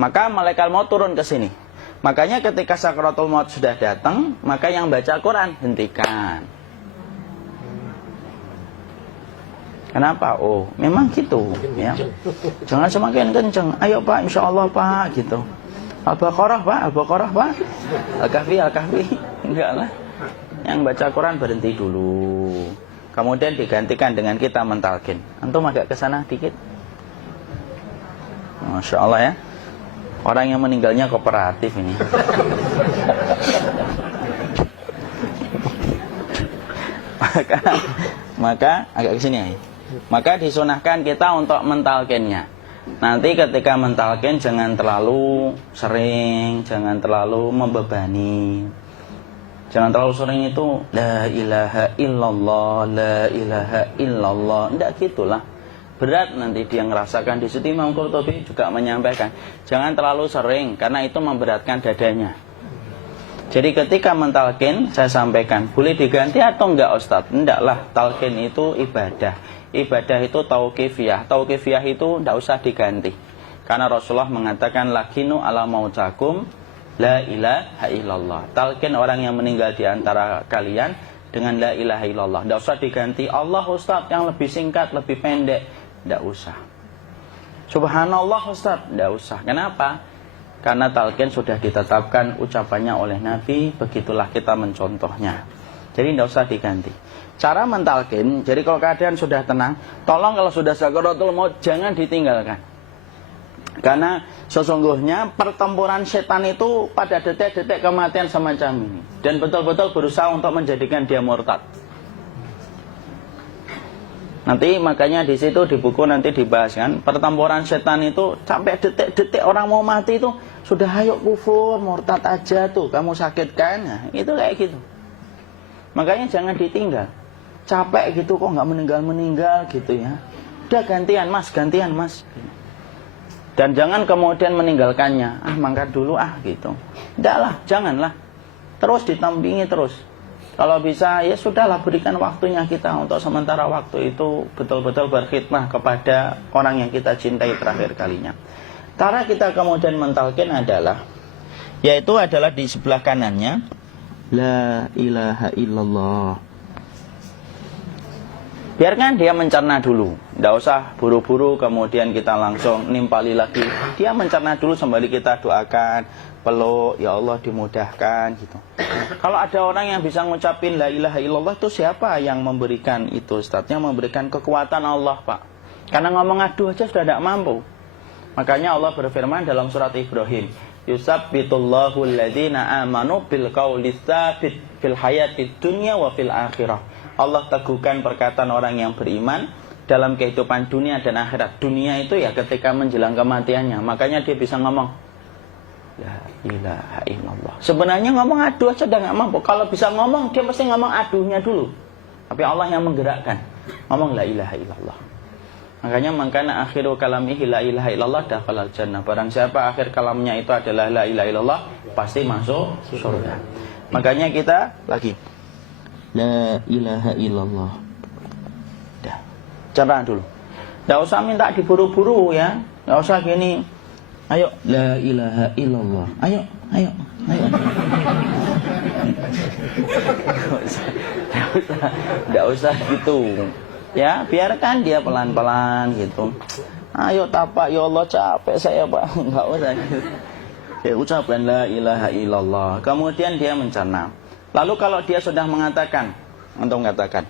maka malaikat maut turun ke sini. Makanya ketika sakaratul maut sudah datang, maka yang baca Quran hentikan. Kenapa? Oh, memang gitu ya. Jangan semakin kenceng. Ayo Pak, insyaallah Pak gitu. Al-Baqarah Pak, Al-Baqarah Pak. Al-Kahfi, Al-Kahfi. Enggak lah. Yang baca Quran berhenti dulu. Kemudian digantikan dengan kita mentalkin. Antum agak ke sana dikit. Masya Allah ya. Orang yang meninggalnya kooperatif ini. maka agak ke sini ya. Maka disunahkan kita untuk mentalkinnya. Nanti ketika mentalkin jangan terlalu sering, jangan terlalu membebani. Jangan terlalu sering itu la ilaha illallah, la ilaha illallah. Tidak gitulah. Berat nanti dia ngerasakan. Di situ Imam Qurtubi juga menyampaikan, jangan terlalu sering karena itu memberatkan dadanya. Jadi ketika mentalkin, saya sampaikan, boleh diganti atau enggak Ustaz? Enggaklah, talkin itu ibadah. Ibadah itu tauqifiyah. Tauqifiyah itu enggak usah diganti. Karena Rasulullah mengatakan lakinu ala mautakum la ilaha illallah. Talkin orang yang meninggal di antara kalian dengan la ilaha illallah. Enggak usah diganti Allah Ustaz yang lebih singkat, lebih pendek. Enggak usah. Subhanallah Ustaz, enggak usah. Kenapa? Karena talqin sudah ditetapkan ucapannya oleh Nabi, begitulah kita mencontohnya. Jadi tidak usah diganti. Cara mentalqin, jadi kalau keadaan sudah tenang, tolong kalau sudah sakaratul maut jangan ditinggalkan. Karena sesungguhnya pertempuran setan itu pada detik-detik kematian semacam ini. Dan betul-betul berusaha untuk menjadikan dia murtad. Nanti makanya di situ di buku nanti dibahas kan, pertempuran setan itu sampai detik-detik orang mau mati itu sudah ayo kufur, murtad aja tuh, kamu sakit kan? Nah, itu kayak gitu. Makanya jangan ditinggal. Capek gitu kok nggak meninggal gitu ya. Udah gantian mas. Dan jangan kemudian meninggalkannya. Mangkat dulu gitu. Enggak lah, janganlah. Terus ditampingi terus. Kalau bisa ya sudahlah, berikan waktunya kita untuk sementara waktu itu betul-betul berkhidmah kepada orang yang kita cintai terakhir kalinya. Cara kita kemudian mentalkin adalah, yaitu adalah di sebelah kanannya la ilaha illallah. Biarkan dia mencerna dulu, tidak usah buru-buru kemudian kita langsung nimpali lagi. Dia mencerna dulu sembari kita doakan, peluk, ya Allah dimudahkan gitu. Kalau ada orang yang bisa ngucapin la ilaha illallah, itu siapa yang memberikan itu? Ustadznya memberikan kekuatan Allah Pak. Karena ngomong aduh aja sudah tidak mampu. Makanya Allah berfirman dalam surat Ibrahim, yusabbitullahu alladhina amanu bil qawli tsabit fil hayatid dunya wa fil akhirah. Allah teguhkan perkataan orang yang beriman dalam kehidupan dunia dan akhirat. Dunia itu ya ketika menjelang kematiannya. Makanya dia bisa ngomong la ilaha illallah. Sebenarnya ngomong aduh aja udah gak mampu. Kalau bisa ngomong, dia mesti ngomong aduhnya dulu. Tapi Allah yang menggerakkan. Ngomong la ilaha illallah. Makanya mangkana akhiru kalamihi la ilaha illallah dakhalal jannah. Barang siapa akhir kalamnya itu adalah la ilaha illallah, pasti masuk surga. Makanya kita lagi la ilaha illallah. Dah. Cerna dulu. Enggak usah minta diburu-buru ya. Enggak usah gini. Ayo la ilaha illallah. Ayo. Enggak usah gitu. Ya, biarkan dia pelan-pelan gitu. Ayo tapak, ya Allah capek saya Pak. Enggak usah gitu. Ya ucapkan la ilaha illallah. Kemudian dia mencerna. Lalu kalau dia sudah mengatakan, untuk mengatakan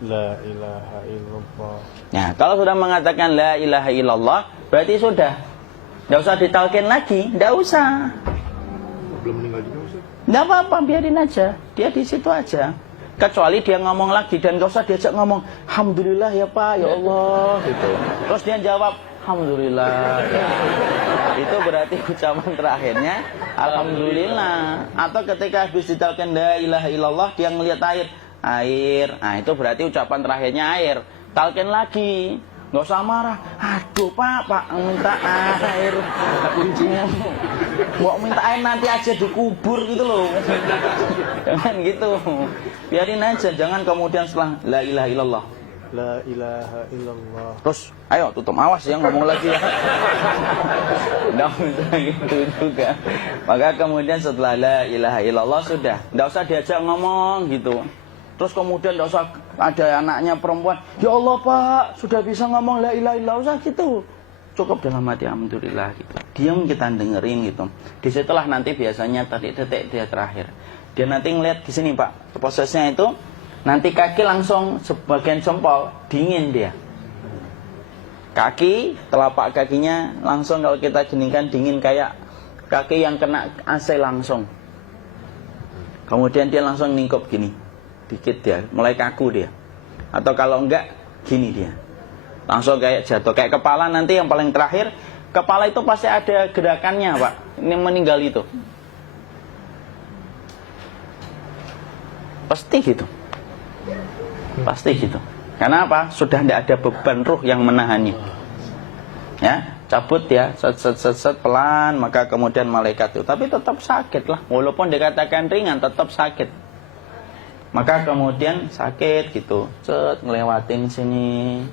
la ilaha illallah. Nah, kalau sudah mengatakan la ilaha illallah, berarti sudah. Enggak usah ditalkin lagi, enggak usah. Belum meninggal juga Ustaz? Enggak apa-apa, biarin aja. Dia di situ aja. Kecuali dia ngomong lagi dan enggak usah diajak ngomong alhamdulillah ya Pak, ya Allah gitu. Terus dia jawab alhamdulillah. Itu berarti ucapan terakhirnya alhamdulillah. Atau ketika habis ditalkin la ilaha illallah, dia ngelihat air. Nah, itu berarti ucapan terakhirnya air. Talkin lagi. Nggak usah marah. Aduh Pak minta air. Kuncinya mau minta air nanti aja dikubur gitu loh. Jangan gitu. Biarin aja. Jangan kemudian setelah la ilaha illallah La ilaha illallah. Terus, ayo tutup, awas ya ngomong lagi ya. Nggak usah gitu juga. Maka kemudian setelah la ilaha illallah sudah, nggak usah diajak ngomong gitu. Terus kemudian nggak usah ada anaknya perempuan, ya Allah Pak, sudah bisa ngomong la ilaha illallah, usah gitu. Cukup dalam hati alhamdulillah gitu. Diam kita dengerin gitu. Disitulah nanti biasanya tadi detik dia terakhir. Dia nanti ngeliat di sini Pak, prosesnya itu nanti kaki langsung sebagian jempol dingin dia. Kaki, telapak kakinya langsung kalau kita geningkan dingin kayak kaki yang kena AC langsung. Kemudian dia langsung ningkup gini. Dikit dia, mulai kaku dia. Atau kalau enggak, gini dia. Langsung kayak jatuh. Kayak kepala nanti yang paling terakhir, kepala itu pasti ada gerakannya Pak. Ini meninggal itu. Pasti gitu. Pasti gitu. Karena apa? Sudah tidak ada beban ruh yang menahannya. Ya, cabut ya, set pelan, maka kemudian malaikat itu. Tapi tetap sakit lah. Walaupun dikatakan ringan, tetap sakit. Maka kemudian sakit gitu, ngelewatin sini,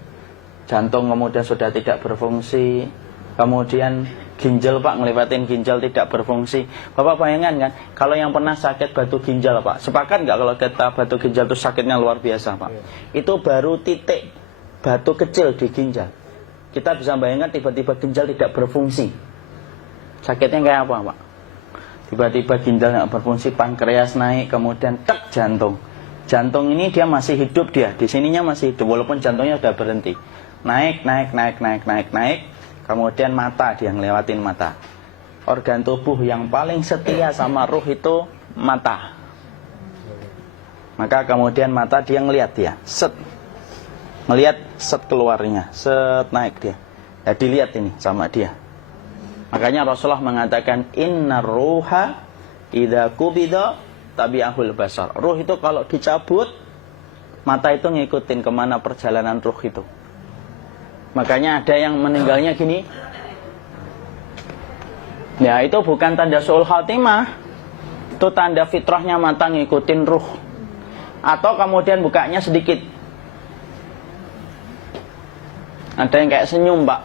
jantung kemudian sudah tidak berfungsi, kemudian ginjal Pak, ngelewatin ginjal tidak berfungsi. Bapak bayangkan kan, kalau yang pernah sakit batu ginjal Pak, sepakat nggak kalau kita batu ginjal itu sakitnya luar biasa Pak? Itu baru titik batu kecil di ginjal. Kita bisa bayangkan tiba-tiba ginjal tidak berfungsi, sakitnya kayak apa Pak? Tiba-tiba ginjal nggak berfungsi, pankreas naik, kemudian tek jantung. Jantung ini dia masih hidup dia, di sininya masih hidup walaupun jantungnya sudah berhenti. Naik, kemudian mata dia ngelewatin mata. Organ tubuh yang paling setia sama ruh itu mata. Maka kemudian mata dia ngelihat dia, ngelihat keluarnya, naik dia. Ya dilihat ini sama dia. Makanya Rasulullah mengatakan innar ruha idza qubida tabi'ahul basar. Ruh itu kalau dicabut, mata itu ngikutin kemana perjalanan ruh itu. Makanya ada yang meninggalnya gini. Ya itu bukan tanda su'ul khatimah. Itu tanda fitrahnya mata ngikutin ruh. Atau kemudian bukanya sedikit. Ada yang kayak senyum Pak.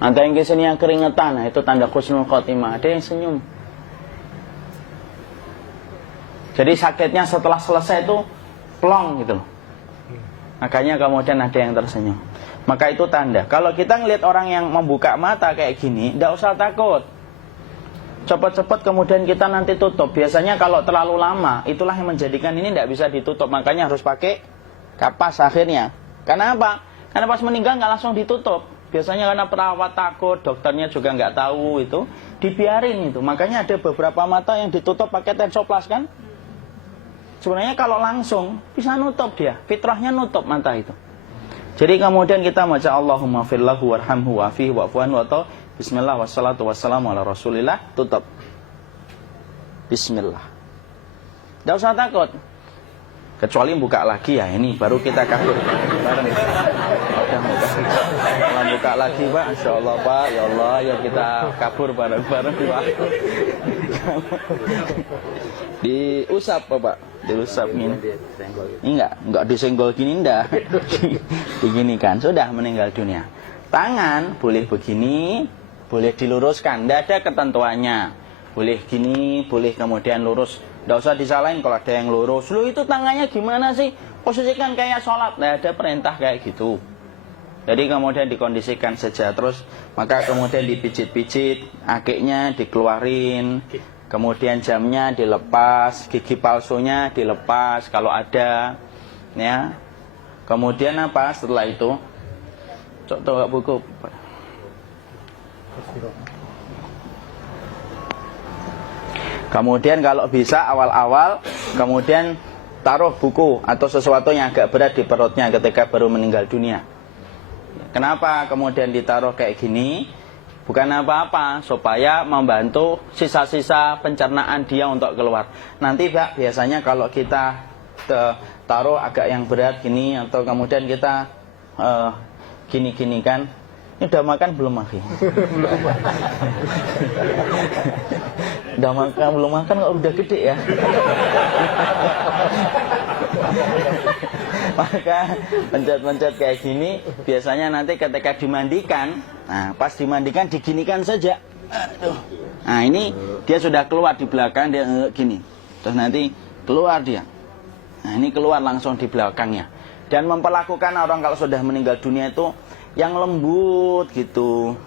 Ada yang kesini yang keringetan. Nah itu tanda husnul khatimah. Ada yang senyum. Jadi sakitnya setelah selesai itu plong gitu. Makanya kemudian ada yang tersenyum. Maka itu tanda. Kalau kita ngelihat orang yang membuka mata kayak gini, tidak usah takut. Cepat-cepat kemudian kita nanti tutup. Biasanya kalau terlalu lama, itulah yang menjadikan ini tidak bisa ditutup. Makanya harus pakai kapas akhirnya. Karena apa? Karena pas meninggal nggak langsung ditutup. Biasanya karena perawat takut, dokternya juga nggak tahu itu, dibiarin itu. Makanya ada beberapa mata yang ditutup pakai tensoplas kan? Sebenarnya kalau langsung bisa nutup dia, fitrahnya nutup mata itu. Jadi kemudian kita baca Allahumma firlahu warhamhu wa'afihi wa'fuanhu atau bismillah wassalatu wassalamu ala rasulillah, tutup. Bismillah. Tidak usah takut. Kecuali buka lagi ya, ini baru kita kabur bareng. Kalau buka lagi Pak, Insya Allah Pak, ya Allah ya kita kabur bareng-bareng Pak. Diusap Pak, diusap gini. Ini enggak disenggol gini enggak. Begini kan, sudah meninggal dunia. Tangan boleh begini, boleh diluruskan, tidak ada ketentuannya. Boleh gini, boleh kemudian lurus. Tidak usah disalahin kalau ada yang lurus. Lu itu tangannya gimana sih? Posisikan kayak sholat. Tidak ada perintah kayak gitu. Jadi kemudian dikondisikan saja. Terus maka kemudian dipijit-pijit, akiknya dikeluarin. Kemudian jamnya dilepas, gigi palsunya dilepas kalau ada. Ya. Kemudian apa setelah itu? Coba buku. Kemudian kalau bisa awal-awal kemudian taruh buku atau sesuatu yang agak berat di perutnya ketika baru meninggal dunia. Kenapa kemudian ditaruh kayak gini? Bukan apa-apa, supaya membantu sisa-sisa pencernaan dia untuk keluar. Nanti Pak, biasanya kalau kita taruh agak yang berat gini atau kemudian kita gini-gini kan, ini udah makan belum Maki? Udah makan belum makan kok udah gede ya? Maka pencet-pencet kayak gini, biasanya nanti ketika dimandikan, nah pas dimandikan diginikan saja. Aduh. Nah ini dia sudah keluar di belakang, dia gini. Terus nanti keluar dia. Nah ini keluar langsung di belakangnya. Dan memperlakukan orang kalau sudah meninggal dunia itu yang lembut gitu.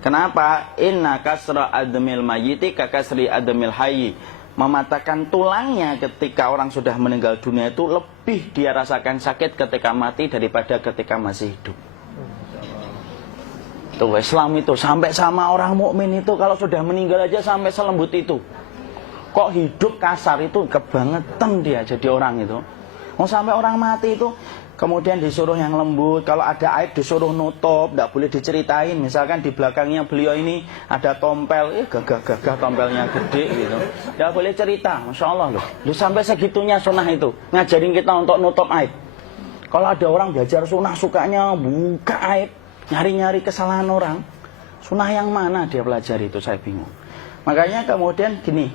Kenapa? Inna kasra admil mayyiti kakasri admil hayyi. Mematahkan tulangnya ketika orang sudah meninggal dunia itu lebih dia rasakan sakit ketika mati daripada ketika masih hidup. Tuh Islam itu sampai sama orang mukmin itu kalau sudah meninggal aja sampai selembut itu. Kok hidup kasar itu kebangetan dia jadi orang itu. Mau sampai orang mati itu kemudian disuruh yang lembut, kalau ada aib disuruh nutup, tidak boleh diceritain. Misalkan di belakangnya beliau ini ada tompel, gagah-gagah tompelnya gede gitu, tidak boleh cerita. Masya Allah loh, sampai segitunya sunnah itu ngajarin kita untuk nutup aib. Kalau ada orang belajar sunnah sukanya buka aib, nyari-nyari kesalahan orang, sunnah yang mana dia pelajari itu saya bingung. Makanya kemudian gini,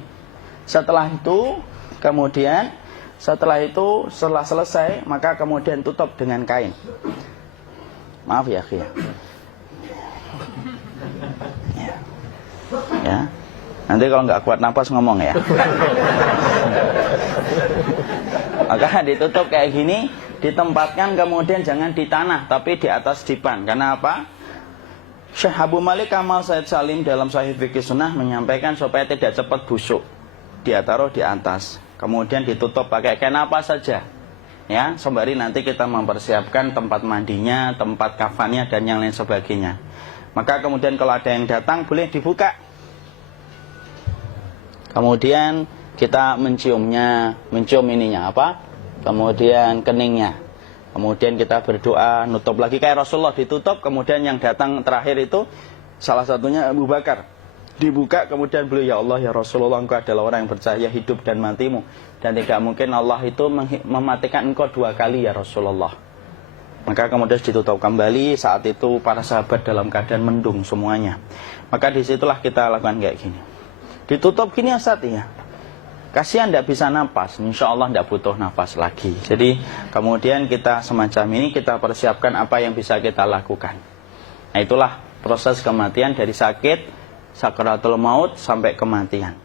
setelah selesai maka kemudian tutup dengan kain. Maaf ya, ya. Ya. Nanti kalau nggak kuat napas ngomong ya. Maka ditutup kayak gini, ditempatkan kemudian jangan di tanah tapi di atas dipan. Karena apa? Syekh Abu Malik Kamal Said Salim dalam Sahih Fikih Sunnah menyampaikan supaya tidak cepat busuk. Dia taruh di atas. Kemudian ditutup pakai kain apa saja, ya, sembari nanti kita mempersiapkan tempat mandinya, tempat kafannya dan yang lain sebagainya. Maka kemudian kalau ada yang datang boleh dibuka. Kemudian kita mencium ininya apa? Kemudian keningnya. Kemudian kita berdoa, nutup lagi kayak Rasulullah ditutup. Kemudian yang datang terakhir itu salah satunya Abu Bakar. Dibuka kemudian beliau, ya Allah ya Rasulullah, engkau adalah orang yang percaya hidup dan matimu, dan tidak mungkin Allah itu mematikan engkau 2 kali ya Rasulullah. Maka kemudian ditutup kembali. Saat itu para sahabat dalam keadaan mendung semuanya. Maka disitulah kita lakukan kayak gini. Ditutup gini Ustaz ya. Kasihan tidak bisa napas, insya Allah tidak butuh napas lagi. Jadi kemudian kita semacam ini kita persiapkan apa yang bisa kita lakukan. Nah itulah proses kematian dari sakit, sakaratul maut sampai kematian.